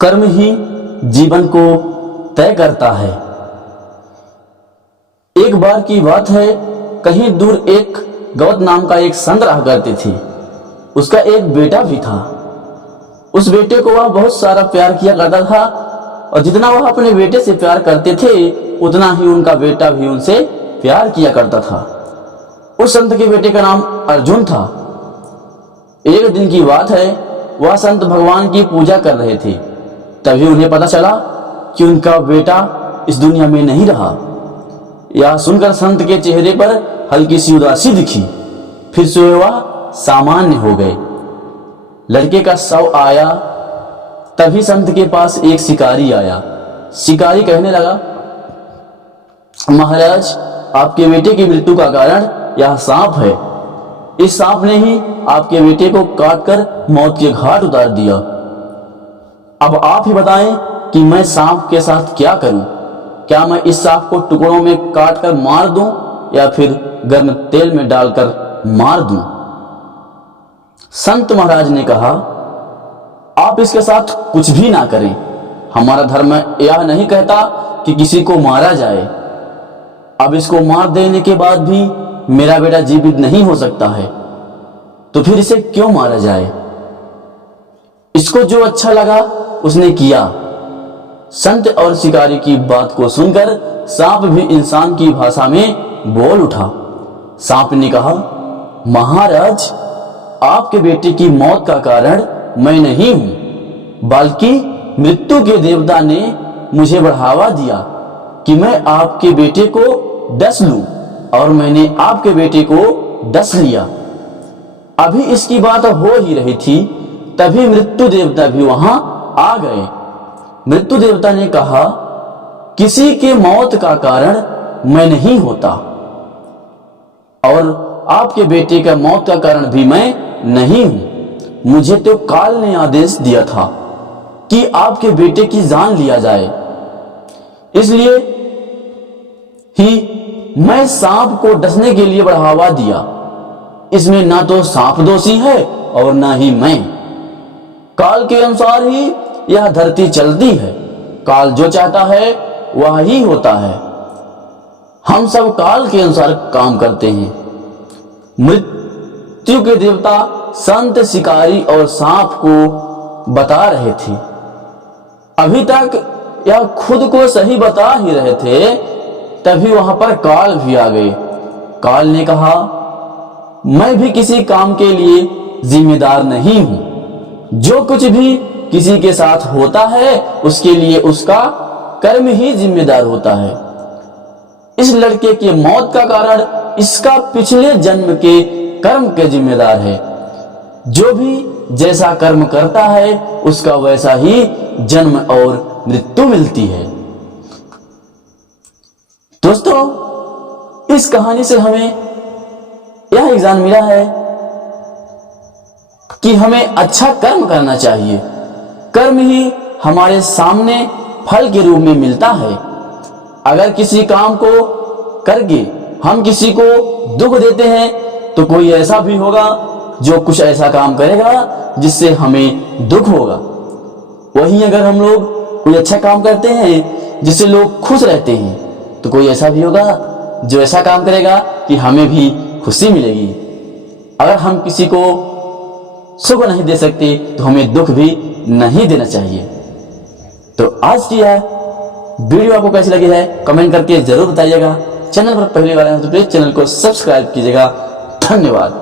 कर्म ही जीवन को तय करता है। एक बार की बात है, कहीं दूर एक गौत नाम का एक संत रहा करती थी। उसका एक बेटा भी था। उस बेटे को वह बहुत सारा प्यार किया करता था और जितना वह अपने बेटे से प्यार करते थे उतना ही उनका बेटा भी उनसे प्यार किया करता था। उस संत के बेटे का नाम अर्जुन था। एक दिन की बात है, वह संत भगवान की पूजा कर रहे थे। तभी उन्हें पता चला कि उनका बेटा इस दुनिया में नहीं रहा। यह सुनकर संत के चेहरे पर हल्की सी उदासी दिखी। फिर से वह सामान्य हो गए। लड़के का शव आया। तभी संत के पास एक शिकारी आया। शिकारी कहने लगा, महाराज, आपके बेटे की मृत्यु का कारण यह सांप है। इस सांप ने ही आपके बेटे को काटकर मौत के घाट उतार दिया। अब आप ही बताएं कि मैं सांप के साथ क्या करूं? क्या मैं इस सांप को टुकड़ों में काटकर मार दूं या फिर गर्म तेल में डालकर मार दूं? संत महाराज ने कहा, आप इसके साथ कुछ भी ना करें। हमारा धर्म यह नहीं कहता कि किसी को मारा जाए। अब इसको मार देने के बाद भी मेरा बेटा जीवित नहीं हो सकता है, तो फिर इसे क्यों मारा जाए? इसको जो अच्छा लगा उसने किया। संत और शिकारी की बात को सुनकर सांप भी इंसान की भाषा में बोल उठा। सांप ने कहा, महाराज, आपके बेटे की मौत का कारण मैं नहीं हूं, बल्कि मृत्यु के देवता ने मुझे बढ़ावा दिया कि मैं आपके बेटे को डस लूं, और मैंने आपके बेटे को डस लिया। अभी इसकी बात हो ही रही थी, तभी मृत्यु देवता भी वहां आ गए। मृत्यु देवता ने कहा, किसी के मौत का कारण मैं नहीं होता और आपके बेटे का मौत का कारण भी मैं नहीं हूं। मुझे तो काल ने आदेश दिया था कि आपके बेटे की जान लिया जाए, इसलिए ही मैं सांप को डसने के लिए बढ़ावा दिया। इसमें ना तो सांप दोषी है और ना ही मैं। काल के अनुसार ही यह धरती चलती है। काल जो चाहता है वह ही होता है। हम सब काल के अनुसार काम करते हैं। मृत्यु के देवता संत, शिकारी और सांप को बता रहे थे। अभी तक यह खुद को सही बता ही रहे थे, तभी वहां पर काल भी आ गए। काल ने कहा, मैं भी किसी काम के लिए जिम्मेदार नहीं हूं। जो कुछ भी किसी के साथ होता है उसके लिए उसका कर्म ही जिम्मेदार होता है। इस लड़के की मौत का कारण इसका पिछले जन्म के कर्म के जिम्मेदार है। जो भी जैसा कर्म करता है उसका वैसा ही जन्म और मृत्यु मिलती है। दोस्तों, इस कहानी से हमें यह एग्जाम मिला है कि हमें अच्छा कर्म करना चाहिए। कर्म ही हमारे सामने फल के रूप में मिलता है। अगर किसी काम को करके हम किसी को दुख देते हैं तो कोई ऐसा भी होगा जो कुछ ऐसा काम करेगा जिससे हमें दुख होगा। वहीं अगर हम लोग कोई अच्छा काम करते हैं जिससे लोग खुश रहते हैं तो कोई ऐसा भी होगा जो ऐसा काम करेगा कि हमें भी खुशी मिलेगी। अगर हम किसी को सुख नहीं दे सकते तो हमें दुख भी नहीं देना चाहिए। तो आज की यह वीडियो आपको कैसी लगी है कमेंट करके जरूर बताइएगा। चैनल पर पहली बार आए तो प्लीज चैनल को सब्सक्राइब कीजिएगा। धन्यवाद।